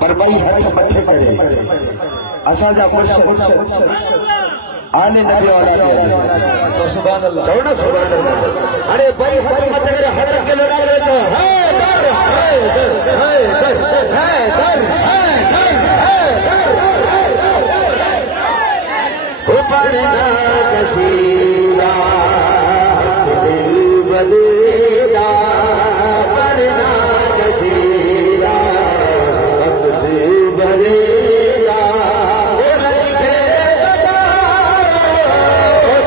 पर भाई हथ मथे करे असांजा पुरुष आले नबी वाला सुभान अल्लाह चओ ना सुभान अल्लाह अरे भाई हथ मथे करे हथ के लगा करे चओ है कर ऊपर ना कसीरा दिल बलेदा पढ़ना कसीरा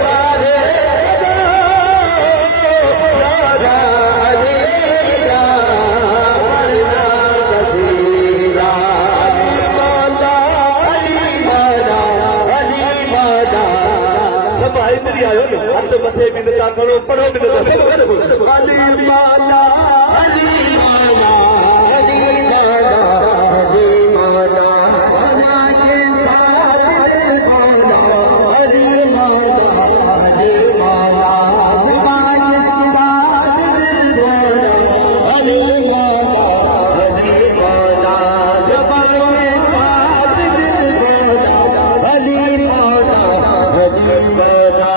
सारे अली मौला अली मौला अली मौला अली मौला समाके साथ दिल बोला अली मौला अली मौला समाके साथ दिल बोला अली मौला अली मौला समाके साथ दिल बोला अली मौला अली मौला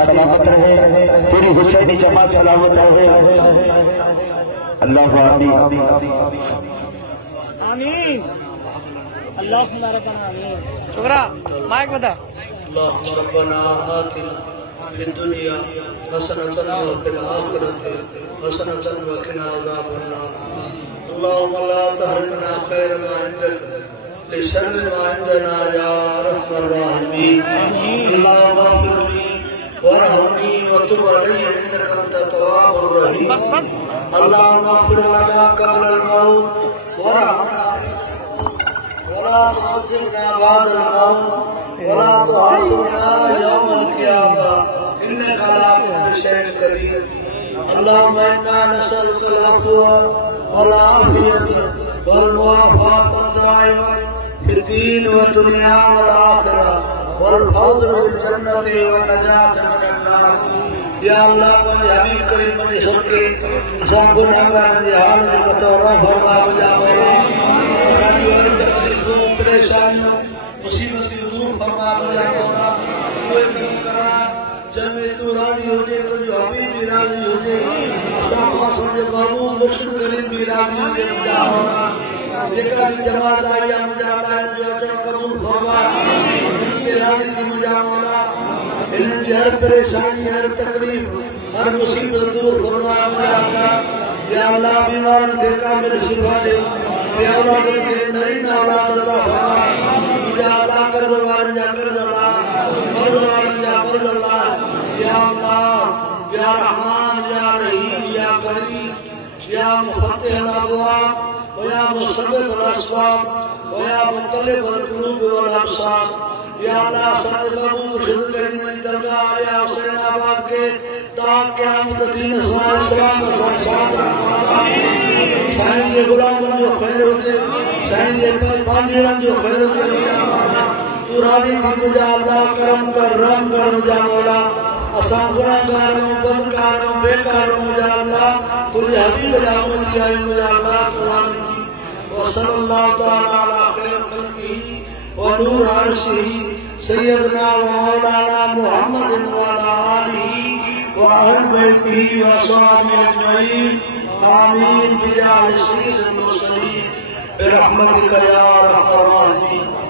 सलामत रहे, पूरी हुसैनी जमात सलामत रहे। अल्लाह आमीन आमीन। अल्लाह शुक्रा माइक बता। अल्लाहुम्मा रब्बना आतिना फिद दुनिया हसनतन व फिल आखिरति हसनतन व क़िना अज़ाबन नार। अल्लाहुम्मा ला तहरिमना खैर मा इंदक लिशर्रि मा इंदना या रहमर राहिमीन। अल्लाहुम्मा इग़फिरली वरहमनी वतुब अलैया इन्नका अंतत तव्वाबुर रहीम। अल्लाहुम्मा इग़फिर लना क़ब्ल अल मौत वरहमना वला तुअज़्ज़िबना बअदल मौत वला तुहसिबना यौमल क़ियामा इन्नका अला कुल्लि शैइन क़दीर। अल्लाहुम्मा इन्ना नसअलुकल अफ़्वा वल आफ़ियता वल मुआफ़ात अद-दाइमा फिद दीन व दुनिया वल आखिरह वल फौज़ बिल जन्नति व नजात मिनन नार। या अल्लाह हबीब करीम के सदके असां गुनाहगारन जे हाल जो बतौरा फरमा मुंहिंजा मौला। असां जो तकलीफ़ूं परेशानियूं मुसीबतूं दूर फरमा मुंहिंजा मौला। उहे कम करा जंहिंमें तूं राज़ी हुजे, तुंहिंजो हबीब बि राज़ी हुजे, असां असांजो महबूब मुर्शिद करीम बि राज़ी हुजे मुंहिंजा मौला। जेका भी जमात आई है मुझा अल्लाह इन जो अजर कबूल फरमा। ते राज़ी थी मुझा मौला। इन जी हर परेशानी हर तकलीफ हर मुसीबत दूर फरमा मुझा अल्लाह। या अल्लाह बीमारन के कामिल शिफा दे। या औलादन के नरीना औलाद अता फरमा मुझा अल्लाह। कर्ज वारन जा कर्ज अल्लाह, मर्द वारन जा मर्द अल्लाह। या अल्लाह या रहमान या रहीम या करीम या मुफत्तिह अल अबवाब वया मुसब्बिब अल अस्बाब वया मुक़ल्लिब अल क़ुलूब वल अबसार। या अल्लाह सारे महबूब मुर्शिद करीम की दरगाह या हुसैनाबाद के ता क़यामत दीन सां इस्लाम सां साथ रखा साईं जे गुलामन जो ख़ैर हुजे साईं जे पांजड़न जो ख़ैर हुजे तू राज़ी थी मुंहिंजा अल्लाह करम कर रहम कर मुंहिंजा मौला असां गुनाहगार बदकार बेकार मुंहिंजा अल्लाह तुंहिंजे हबीब जा उम्मती आहियूं मुंहिंजा अल्लाह तू आमीन थी वसल्लल्लाहु तआला अला खैर खल्क़िही व नूर अर्शिही सय्यदना व मौलाना मुहम्मद व अला आलिही व अहल बैतिही व असहाबिही अजमईन आमीन बिजाह सय्यिदिल मुरसलीन बिरहमतिका या अरहमर राहिमीन।